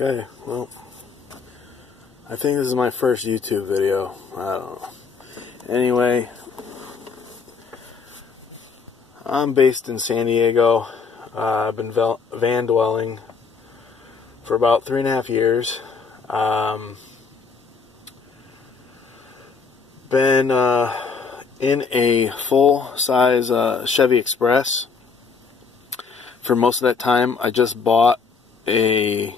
Okay, well, I think this is my first YouTube video. I don't know. Anyway, I'm based in San Diego. I've been van dwelling for about 3.5 years. Been in a full-size Chevy Express for most of that time. I just bought a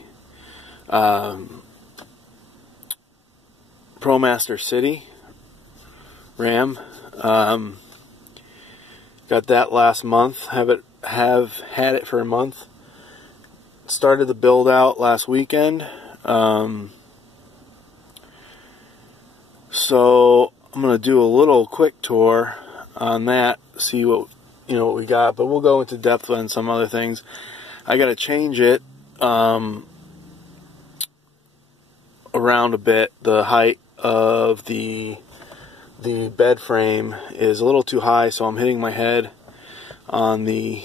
ProMaster City Ram. Got that last month. Have had it for a month. Started the build out last weekend. So I'm gonna do a little quick tour on that, see what what we got, but we'll go into depth on some other things. I gotta change it around a bit. The height of the bed frame is a little too high, so I'm hitting my head on the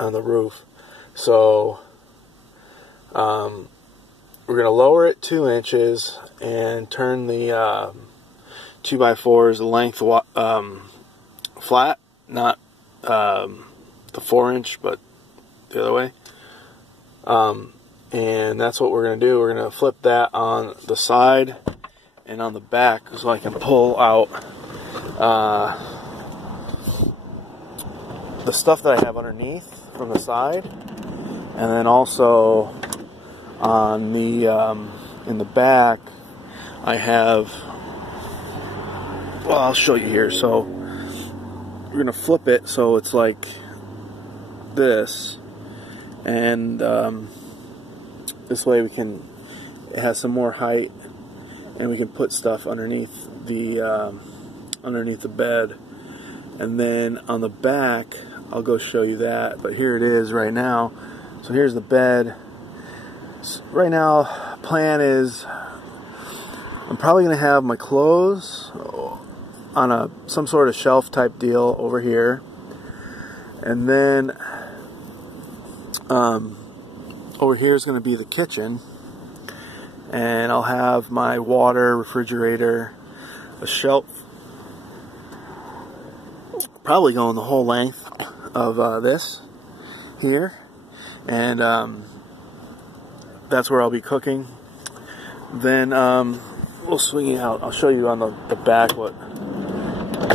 roof. So we're gonna lower it 2 inches and turn the 2x4's length flat, not the 4-inch, but the other way. And that's what we're going to do. We're going to flip that on the side and on the back so I can pull out the stuff that I have underneath from the side, and then also on the in the back I have, well, I'll show you here. So we're going to flip it so it's like this, and this way it has some more height, and we can put stuff underneath the bed. And then on the back, I'll go show you that, but here it is right now. So here's the bed. So right now, plan is I'm probably going to have my clothes on some sort of shelf type deal over here, and then over here is going to be the kitchen, and I'll have my water, refrigerator, a shelf, probably going the whole length of this here, and that's where I'll be cooking. Then we'll swing it out. I'll show you on the back what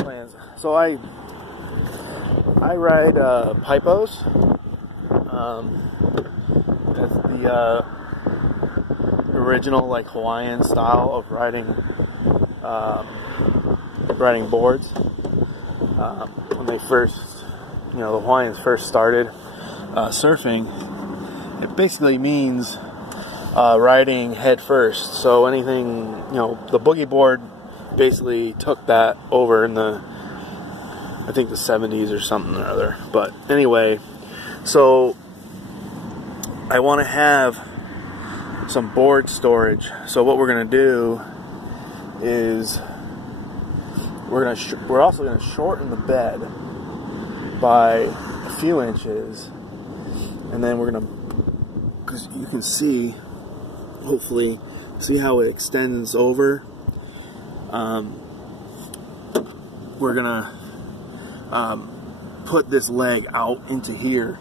plans. So I ride Pipos. That's the original, like, Hawaiian style of riding boards. When they first, the Hawaiians first started surfing, it basically means riding head first. So anything, the boogie board basically took that over in I think the 70s or something or other. But anyway, so I want to have some board storage. So what we're going to do is we're also going to shorten the bed by a few inches, and then we're going to, because you can see, hopefully, see how it extends over. We're going to put this leg out into here,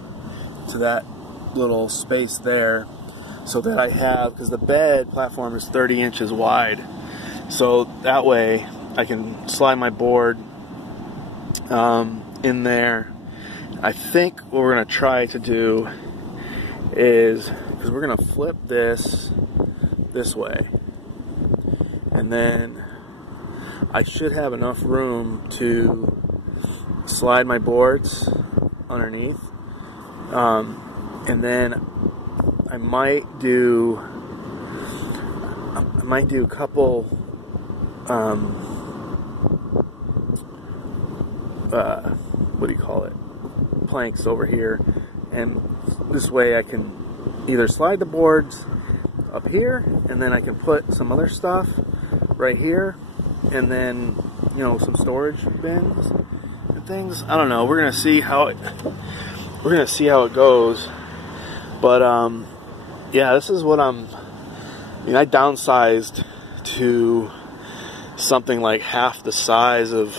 to that little space there, so that I have, because the bed platform is 30 inches wide, so that way I can slide my board in there. I think what we're going to try to do is, because we're going to flip this way, and then I should have enough room to slide my boards underneath, and then I might do a couple what do you call it, planks over here, and this way I can either slide the boards up here, and then I can put some other stuff right here, and then some storage bins and things. I don't know. We're gonna see how it goes. But yeah, this is what I downsized to something like half the size of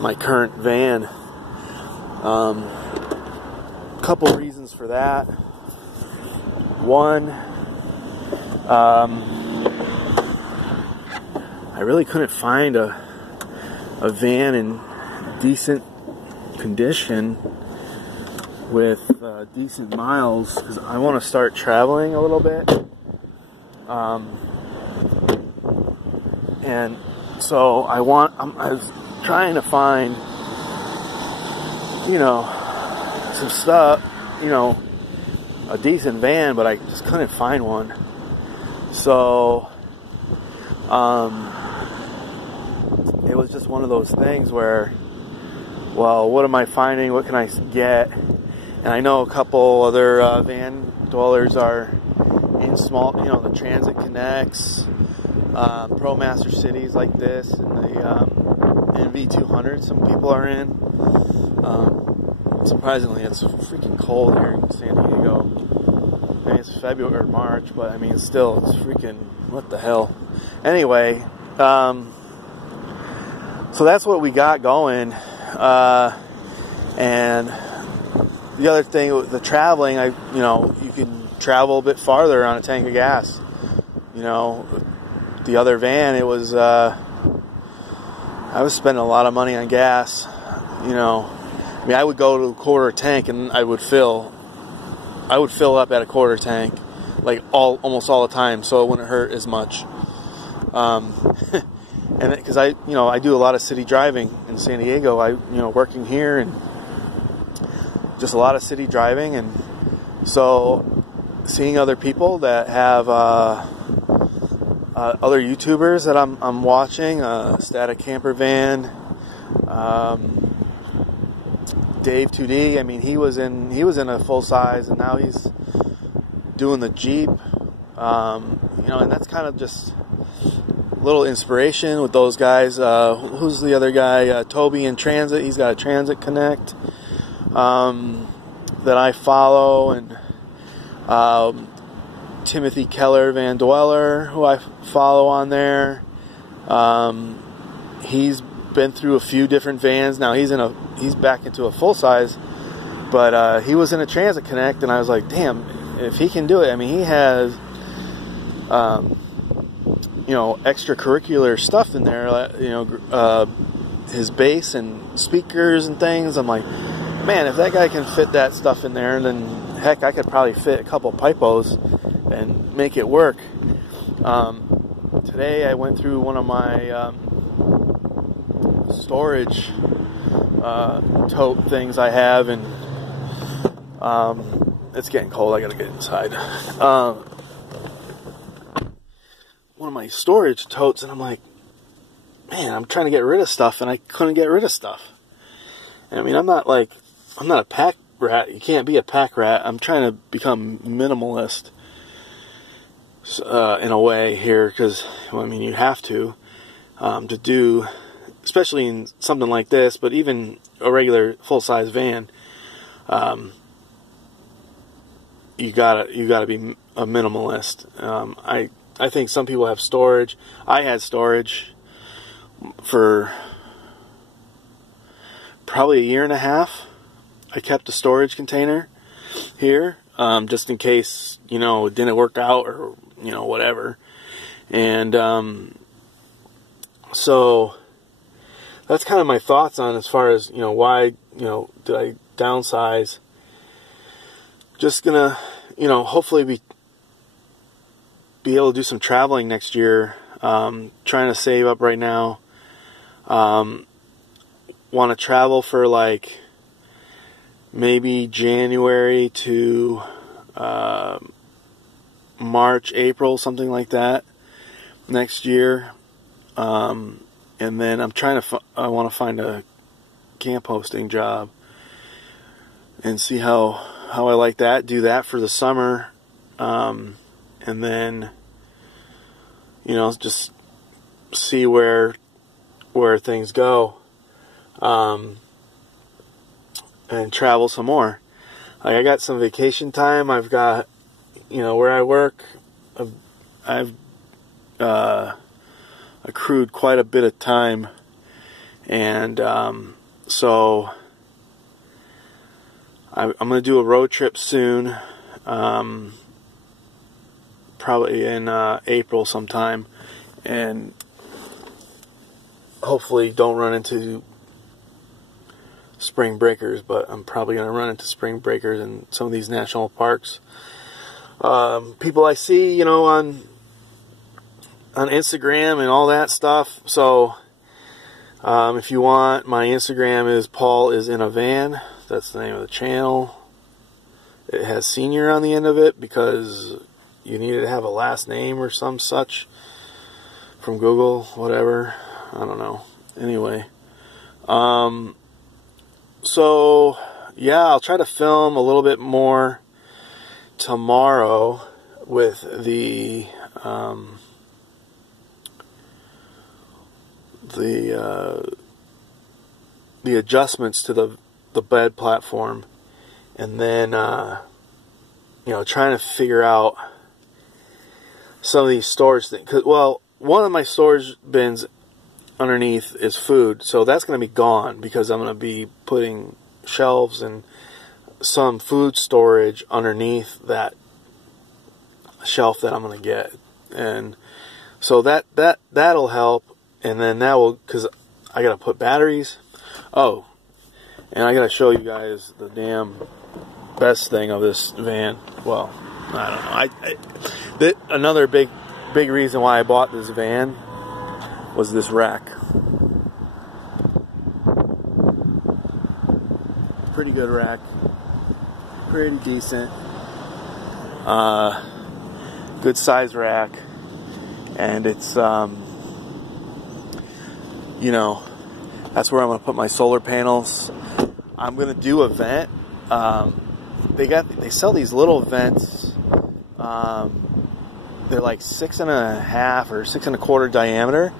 my current van. Couple reasons for that. One, I really couldn't find a van in decent condition with decent miles, because I want to start traveling a little bit. And so I was trying to find, some stuff, a decent van, but I just couldn't find one. So, it was just one of those things where, well, what am I finding? What can I get? And I know a couple other van dwellers are in small, the Transit Connects, ProMaster cities like this, and the NV200 some people are in. Surprisingly, it's freaking cold here in San Diego. I mean, it's February or March, but I mean, still, it's freaking, what the hell. Anyway, so that's what we got going. And the other thing, the traveling, you can travel a bit farther on a tank of gas. The other van, I was spending a lot of money on gas. I would go to a quarter tank and I would fill up at a quarter tank, like almost all the time, so it wouldn't hurt as much. And because I do a lot of city driving in San Diego, working here, and just a lot of city driving, and so seeing other people that have other YouTubers that I'm watching, Static Camper Van, Dave 2D. I mean, he was in a full size, and now he's doing the Jeep. And that's kind of just a little inspiration with those guys. Who's the other guy? Toby in Transit. He's got a Transit Connect that I follow, and Timothy Keller Van Dweller, who I follow on there. He's been through a few different vans. Now he's back into a full size, but he was in a Transit Connect, and I was like, damn, if he can do it. I mean, he has extracurricular stuff in there, his bass and speakers and things. I'm like, man, if that guy can fit that stuff in there, then heck, I could probably fit a couple pipos and make it work. Today I went through one of my storage tote things I have, and it's getting cold. I gotta get inside. One of my storage totes, and I'm like, man, I'm trying to get rid of stuff, and I couldn't get rid of stuff. And I mean, I'm not a pack rat. You can't be a pack rat. I'm trying to become minimalist in a way here, because you have to do, especially in something like this, but even a regular full-size van, you gotta be a minimalist. I think some people have storage. I had storage for probably a year and a half. I kept a storage container here, just in case, it didn't work out, or, whatever. And, so that's kind of my thoughts on, as far as, why, did I downsize. Just gonna, hopefully be able to do some traveling next year. Trying to save up right now. Want to travel for maybe January to March, April, something like that next year. And then I'm I want to find a camp hosting job and see how I like that. Do that for the summer. And then, just see where things go, and travel some more. Like, I got some vacation time. I've got, where I work, I've accrued quite a bit of time, and so I'm going to do a road trip soon, probably in April sometime, and hopefully don't run into spring breakers, but I'm probably going to run into spring breakers in some of these national parks. People I see, on Instagram and all that stuff. So if you want, my Instagram is Paul is in a van. That's the name of the channel. It has senior on the end of it because you needed to have a last name or some such from Google, whatever. I don't know. Anyway, so yeah, I'll try to film a little bit more tomorrow with the adjustments to the bed platform, and then trying to figure out some of these storage things. 'Cause, well, one of my storage bins underneath is food, so that's going to be gone because I'm going to be putting shelves and some food storage underneath that shelf that I'm going to get, and so that'll help. And then that will, because I got to put batteries. Oh, and I got to show you guys the damn best thing of this van. Well, I don't know. Another big reason why I bought this van was this rack. Pretty good rack. Pretty decent. Good size rack. And it's, that's where I'm going to put my solar panels. I'm going to do a vent. They sell these little vents. They're like 6.5 or 6.25 diameter.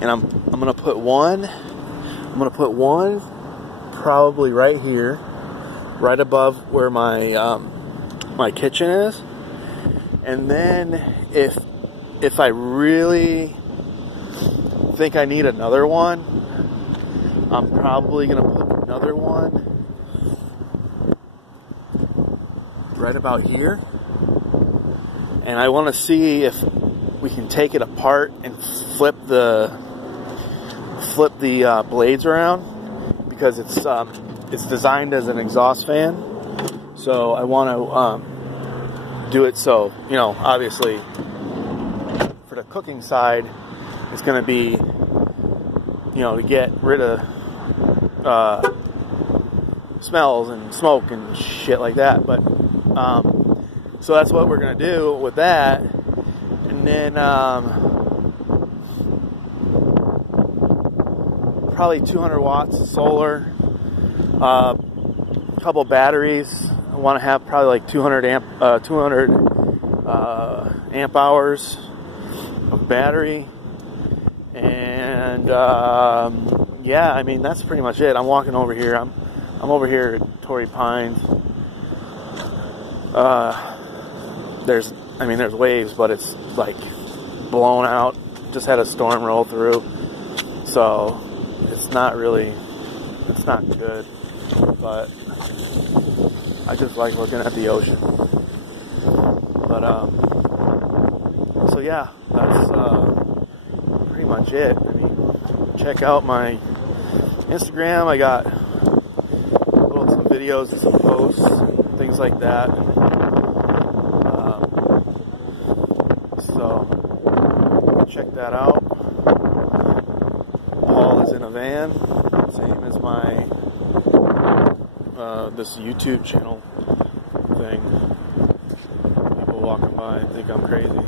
And I'm going to put one. I'm going to put one probably right here, right above where my my kitchen is. And then if I really think I need another one, I'm probably going to put another one right about here. And I want to see if we can take it apart and flip the blades around, because it's designed as an exhaust fan. So I want to do it so, obviously for the cooking side, it's going to be, to get rid of smells and smoke and shit like that. But so that's what we're going to do with that. And then probably 200 watts solar, a couple batteries. I want to have probably like 200 amp hours of battery. And yeah, I mean, that's pretty much it. I'm walking over here. I'm over here at Torrey Pines. There's waves, but it's like blown out. Just had a storm roll through, so it's not good. But I just like looking at the ocean. But so yeah, that's pretty much it. I mean, check out my Instagram. I got some videos and some posts, and things like that. So check that out. Paul is in a van, same as my this YouTube channel thing. People walking by think I'm crazy.